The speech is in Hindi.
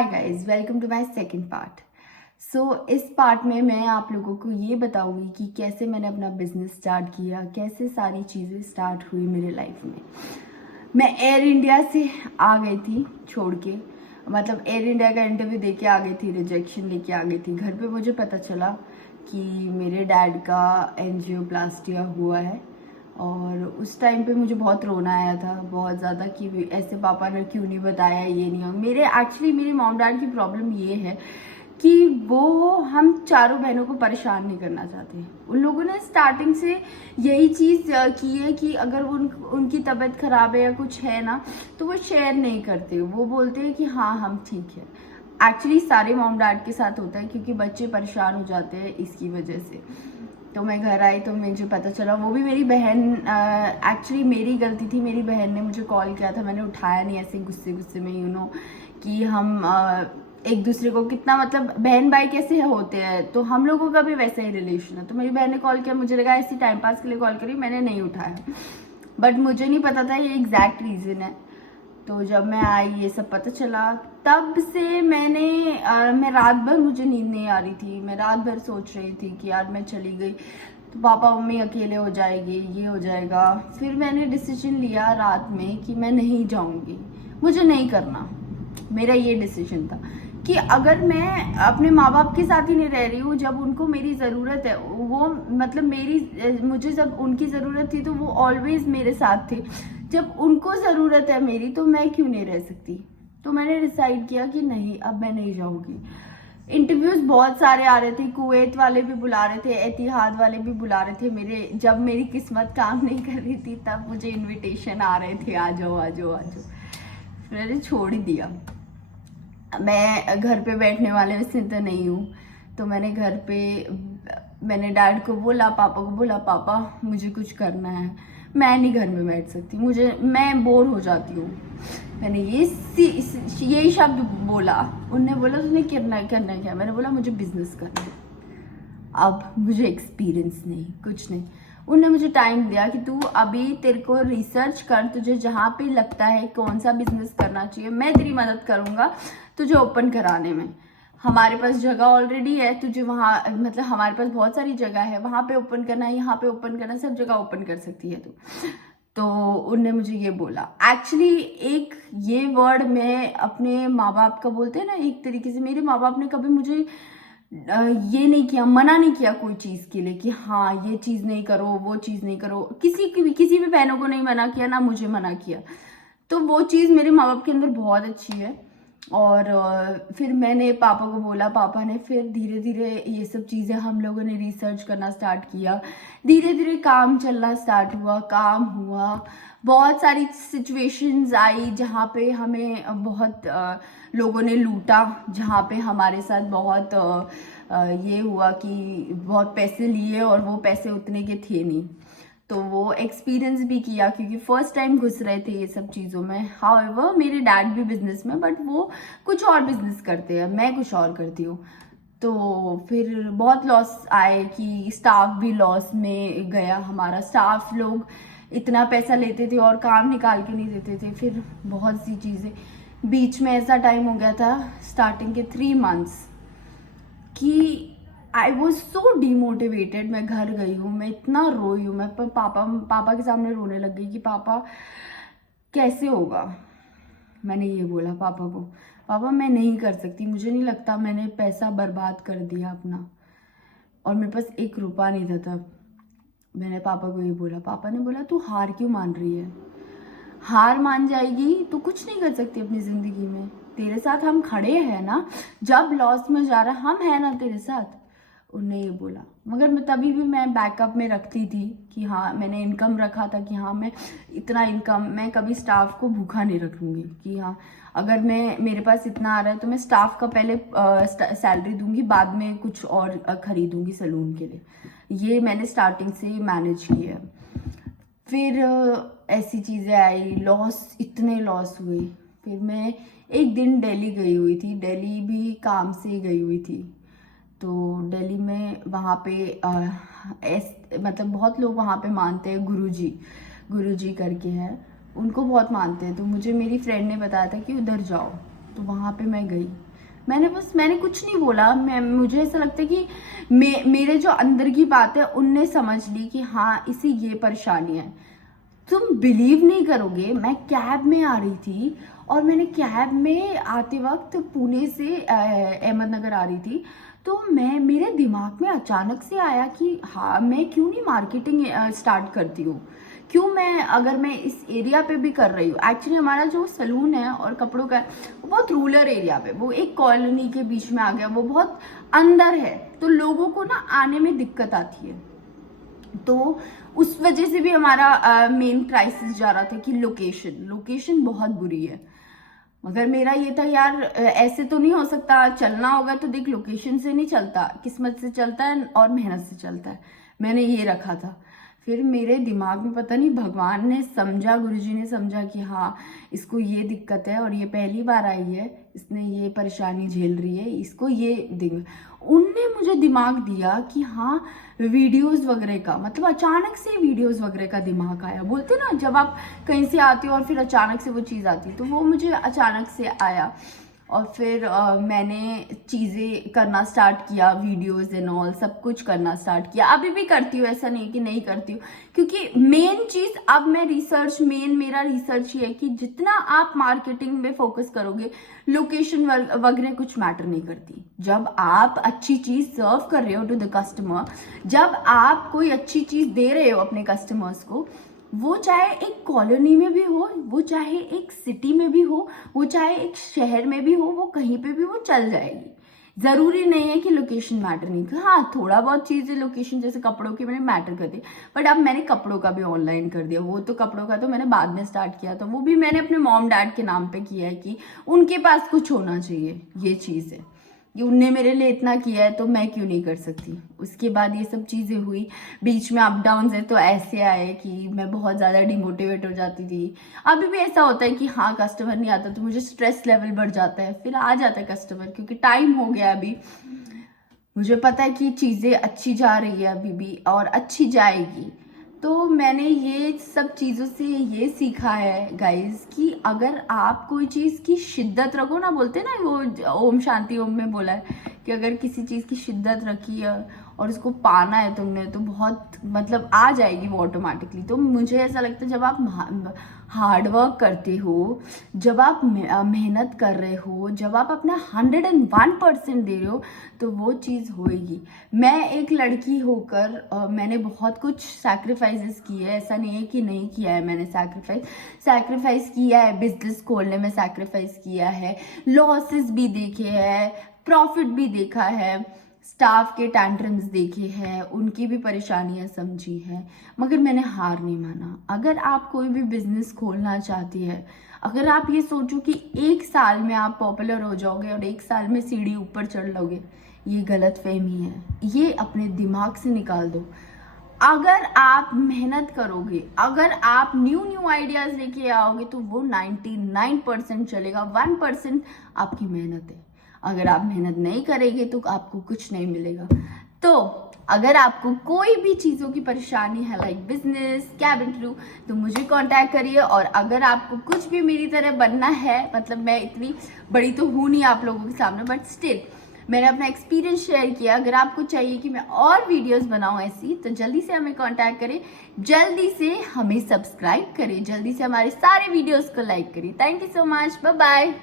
Hi guys, welcome to my second part. इस पार्ट में मैं आप लोगों को ये बताऊंगी कि कैसे मैंने अपना बिजनेस स्टार्ट किया, कैसे सारी चीज़ें स्टार्ट हुई मेरे लाइफ में। मैं एयर इंडिया से आ गई थी छोड़ के, मतलब एयर इंडिया का इंटरव्यू दे के आ गई थी, रिजेक्शन लेके आ गई थी। घर पे मुझे पता चला कि मेरे डैड का एंजियोप्लास्टिया हुआ है और उस टाइम पे मुझे बहुत रोना आया था, बहुत ज़्यादा, कि ऐसे पापा ने क्यों नहीं बताया, ये नहीं हो। मेरी मॉम डैड की प्रॉब्लम ये है कि वो हम चारों बहनों को परेशान नहीं करना चाहते। उन लोगों ने स्टार्टिंग से यही चीज़ की है कि अगर उनकी तबीयत खराब है या कुछ है ना, तो वो शेयर नहीं करते। वो बोलते हैं कि हाँ हम ठीक है। एक्चुअली सारे मॉम डैड के साथ होता है, क्योंकि बच्चे परेशान हो जाते हैं इसकी वजह से। तो मैं घर आई तो मुझे पता चला, वो भी मेरी बहन, एक्चुअली मेरी गलती थी। मेरी बहन ने मुझे कॉल किया था, मैंने उठाया नहीं, ऐसे गुस्से गुस्से में कि हम एक दूसरे को कितना, मतलब बहन भाई कैसे होते हैं, तो हम लोगों का भी वैसा ही रिलेशन है। तो मेरी बहन ने कॉल किया, मुझे लगा ऐसी टाइम पास के लिए कॉल करी, मैंने नहीं उठाया। बट मुझे नहीं पता था ये एग्जैक्ट रीज़न है। तो जब मैं आई ये सब पता चला, तब से मैं रात भर, मुझे नींद नहीं आ रही थी। मैं रात भर सोच रही थी कि यार मैं चली गई तो पापा मम्मी अकेले हो जाएंगे, ये हो जाएगा। फिर मैंने डिसीजन लिया रात में कि मैं नहीं जाऊंगी, मुझे नहीं करना। मेरा ये डिसीजन था कि अगर मैं अपने माँ बाप के साथ ही नहीं रह रही हूँ, जब उनको मेरी ज़रूरत है, वो मतलब मुझे जब उनकी ज़रूरत थी तो वो ऑलवेज मेरे साथ थे। जब उनको ज़रूरत है मेरी, तो मैं क्यों नहीं रह सकती। तो मैंने डिसाइड किया कि नहीं, अब मैं नहीं जाऊँगी। इंटरव्यूज बहुत सारे आ रहे थे, कुवैत वाले भी बुला रहे थे, एतिहाद वाले भी बुला रहे थे। जब मेरी किस्मत काम नहीं कर रही थी तब मुझे इनविटेशन आ रहे थे, आ जाओ आ जाओ आ जाओ। मैंने छोड़ ही दिया। मैं घर पे बैठने वाले से तो नहीं हूँ। तो मैंने डैड को बोला, पापा को बोला, पापा मुझे कुछ करना है, मैं नहीं घर में बैठ सकती, मैं बोर हो जाती हूँ। मैंने यही शब्द बोला। उन्होंने बोला तुमने करना क्या? मैंने बोला मुझे बिजनेस करना है। अब मुझे एक्सपीरियंस नहीं, कुछ नहीं। उन्होंने मुझे टाइम दिया कि तू अभी तेरे को रिसर्च कर, तुझे जहाँ पे लगता है कौन सा बिजनेस करना चाहिए, मैं तेरी मदद करूँगा तुझे ओपन कराने में। हमारे पास जगह ऑलरेडी है, तुझे वहाँ, मतलब हमारे पास बहुत सारी जगह है, वहाँ पे ओपन करना है, यहाँ पे ओपन करना है, सब जगह ओपन कर सकती है तू। तो उनने मुझे ये बोला। एक्चुअली एक ये वर्ड मैं अपने माँ बाप का, बोलते हैं ना, एक तरीके से मेरे माँ बाप ने कभी मुझे ये नहीं किया, मना नहीं किया कोई चीज़ के लिए कि हाँ ये चीज़ नहीं करो, वो चीज़ नहीं करो। किसी भी बहनों को नहीं मना किया, ना मुझे मना किया। तो वो चीज़ मेरे माँ बाप के अंदर बहुत अच्छी है। और फिर मैंने पापा को बोला, पापा ने फिर धीरे धीरे ये सब चीज़ें, हम लोगों ने रिसर्च करना स्टार्ट किया। धीरे धीरे काम चलना स्टार्ट हुआ, काम हुआ। बहुत सारी सिचुएशंस आई जहाँ पे हमें बहुत लोगों ने लूटा, जहाँ पे हमारे साथ बहुत ये हुआ कि बहुत पैसे लिए और वो पैसे उतने के थे नहीं। तो वो एक्सपीरियंस भी किया, क्योंकि फर्स्ट टाइम घुस रहे थे ये सब चीज़ों में। हाउएवर मेरे डैड भी बिजनेस में, बट वो कुछ और बिजनेस करते हैं, मैं कुछ और करती हूँ। तो फिर बहुत लॉस आए कि स्टाफ भी लॉस में गया। हमारा स्टाफ लोग इतना पैसा लेते थे और काम निकाल के नहीं देते थे। फिर बहुत सी चीज़ें, बीच में ऐसा टाइम हो गया था स्टार्टिंग के 3 मंथ्स कि आई वॉज सो डिमोटिवेटेड। मैं घर गई हूँ, मैं इतना रोई हूँ, मैं पापा के सामने रोने लग गई कि पापा कैसे होगा। मैंने ये बोला पापा को, पापा मैं नहीं कर सकती, मुझे नहीं लगता, मैंने पैसा बर्बाद कर दिया अपना, और मेरे पास 1 रुपया नहीं था तब। मैंने पापा को ये बोला। पापा ने बोला तू हार क्यों मान रही है? हार मान जाएगी तो कुछ नहीं कर सकती अपनी ज़िंदगी में। तेरे साथ हम खड़े हैं ना, जब लॉस में जा रहा हम हैं ना तेरे साथ। उन्होंने ये बोला। मगर तभी भी मैं बैकअप में रखती थी कि हाँ, मैंने इनकम रखा था कि हाँ मैं इतना इनकम, मैं कभी स्टाफ को भूखा नहीं रखूँगी कि हाँ अगर मेरे पास इतना आ रहा है तो मैं स्टाफ का पहले सैलरी दूंगी, बाद में कुछ और खरीदूंगी सैलून के लिए। ये मैंने स्टार्टिंग से मैनेज किया। फिर ऐसी चीज़ें आई, इतने लॉस हुए। फिर मैं एक दिन दिल्ली गई हुई थी, दिल्ली भी काम से गई हुई थी। तो दिल्ली में वहाँ पे मतलब बहुत लोग वहाँ पे मानते हैं, गुरुजी करके है, उनको बहुत मानते हैं। तो मुझे मेरी फ्रेंड ने बताया था कि उधर जाओ, तो वहाँ पे मैं गई। मैंने कुछ नहीं बोला। मुझे ऐसा लगता है कि मेरे जो अंदर की बात है उनने समझ ली कि हाँ इसे ये परेशानी है। तुम बिलीव नहीं करोगे, मैं कैब में आ रही थी और मैंने कैब में आते वक्त पुणे से अहमदनगर आ रही थी, तो मेरे दिमाग में अचानक से आया कि हाँ मैं क्यों नहीं मार्केटिंग स्टार्ट करती हूँ, क्यों मैं अगर मैं इस एरिया पे भी कर रही हूँ। एक्चुअली हमारा जो सलून है और कपड़ों का वो बहुत रूरल एरिया पे, वो एक कॉलोनी के बीच में आ गया, वो बहुत अंदर है, तो लोगों को ना आने में दिक्कत आती है। तो उस वजह से भी हमारा मेन क्राइसिस जा रहा था कि लोकेशन बहुत बुरी है। मगर मेरा ये था यार ऐसे तो नहीं हो सकता, चलना होगा तो देख लोकेशन से नहीं चलता, किस्मत से चलता है और मेहनत से चलता है। मैंने ये रखा था। फिर मेरे दिमाग में पता नहीं भगवान ने समझा, गुरुजी ने समझा कि हाँ इसको ये दिक्कत है और ये पहली बार आई है, इसने ये परेशानी झेल रही है, इसको ये दिन उनने मुझे दिमाग दिया कि हाँ वीडियोस वगैरह का, मतलब अचानक से वीडियोस वगैरह का दिमाग आया। बोलते ना जब आप कहीं से आते हो और फिर अचानक से वो चीज़ आती, तो वो मुझे अचानक से आया। और फिर मैंने चीज़ें करना स्टार्ट किया, वीडियोस एंड ऑल सब कुछ करना स्टार्ट किया। अभी भी करती हूँ, ऐसा नहीं कि नहीं करती हूँ, क्योंकि मेन चीज़ अब मैं मेरा रिसर्च ये है कि जितना आप मार्केटिंग में फोकस करोगे, लोकेशन वगैरह कुछ मैटर नहीं करती। जब आप अच्छी चीज़ सर्व कर रहे हो टू द कस्टमर, जब आप कोई अच्छी चीज़ दे रहे हो अपने कस्टमर्स को, वो चाहे एक कॉलोनी में भी हो, वो चाहे एक सिटी में भी हो, वो चाहे एक शहर में भी हो, वो कहीं पे भी वो चल जाएगी। जरूरी नहीं है कि लोकेशन मैटर नहीं कर। हाँ थोड़ा बहुत चीजें लोकेशन जैसे कपड़ों की मैंने मैटर कर दी, बट अब मैंने कपड़ों का भी ऑनलाइन कर दिया। वो तो कपड़ों का तो मैंने बाद में स्टार्ट किया था, वो भी मैंने अपने मॉम डैड के नाम पे किया है कि उनके पास कुछ होना चाहिए। ये चीज़ है कि उनने मेरे लिए इतना किया है तो मैं क्यों नहीं कर सकती। उसके बाद ये सब चीज़ें हुई, बीच में अप डाउन है, तो ऐसे आए कि मैं बहुत ज़्यादा डिमोटिवेट हो जाती थी। अभी भी ऐसा होता है कि हाँ कस्टमर नहीं आता तो मुझे स्ट्रेस लेवल बढ़ जाता है, फिर आ जाता है कस्टमर, क्योंकि टाइम हो गया अभी। मुझे पता है कि चीज़ें अच्छी जा रही है अभी भी और अच्छी जाएगी। तो मैंने ये सब चीज़ों से ये सीखा है गाइस कि अगर आप कोई चीज़ की शिद्दत रखो ना, बोलते ना वो ओम शांति ओम में बोला है कि अगर किसी चीज़ की शिद्दत रखी है और उसको पाना है तुमने, तो बहुत मतलब आ जाएगी वो ऑटोमेटिकली। तो मुझे ऐसा लगता है जब आप हार्ड वर्क करते हो, जब आप मेहनत कर रहे हो, जब आप अपना 101% दे रहे हो, तो वो चीज़ होएगी। मैं एक लड़की होकर मैंने बहुत कुछ सैक्रिफाइसेस किए हैं, ऐसा नहीं है कि नहीं किया है। मैंने सैक्रिफाइस किया है, बिजनेस खोलने में सैक्रिफाइस किया है, लॉसेस भी देखे हैं, प्रॉफिट भी देखा है, स्टाफ के टैंट्रम्स देखे हैं, उनकी भी परेशानियां समझी हैं, मगर मैंने हार नहीं माना। अगर आप कोई भी बिजनेस खोलना चाहती है, अगर आप ये सोचो कि 1 साल में आप पॉपुलर हो जाओगे और 1 साल में सीढ़ी ऊपर चढ़ लोगे, ये गलत फहमी है, ये अपने दिमाग से निकाल दो। अगर आप मेहनत करोगे, अगर आप न्यू आइडियाज लेके आओगे, तो वो 99% चलेगा, 1% आपकी मेहनत है। अगर आप मेहनत नहीं करेंगे तो आपको कुछ नहीं मिलेगा। तो अगर आपको कोई भी चीज़ों की परेशानी है, लाइक बिजनेस, कैब इंटरव्यू, तो मुझे कांटेक्ट करिए। और अगर आपको कुछ भी मेरी तरह बनना है, मतलब मैं इतनी बड़ी तो हूँ नहीं आप लोगों के सामने, बट स्टिल मैंने अपना एक्सपीरियंस शेयर किया। अगर आपको चाहिए कि मैं और वीडियोस बनाऊं ऐसी, तो जल्दी से हमें कांटेक्ट करें, जल्दी से हमें सब्सक्राइब करें, जल्दी से हमारे सारे वीडियोस को लाइक करें। Thank you so much, bye bye.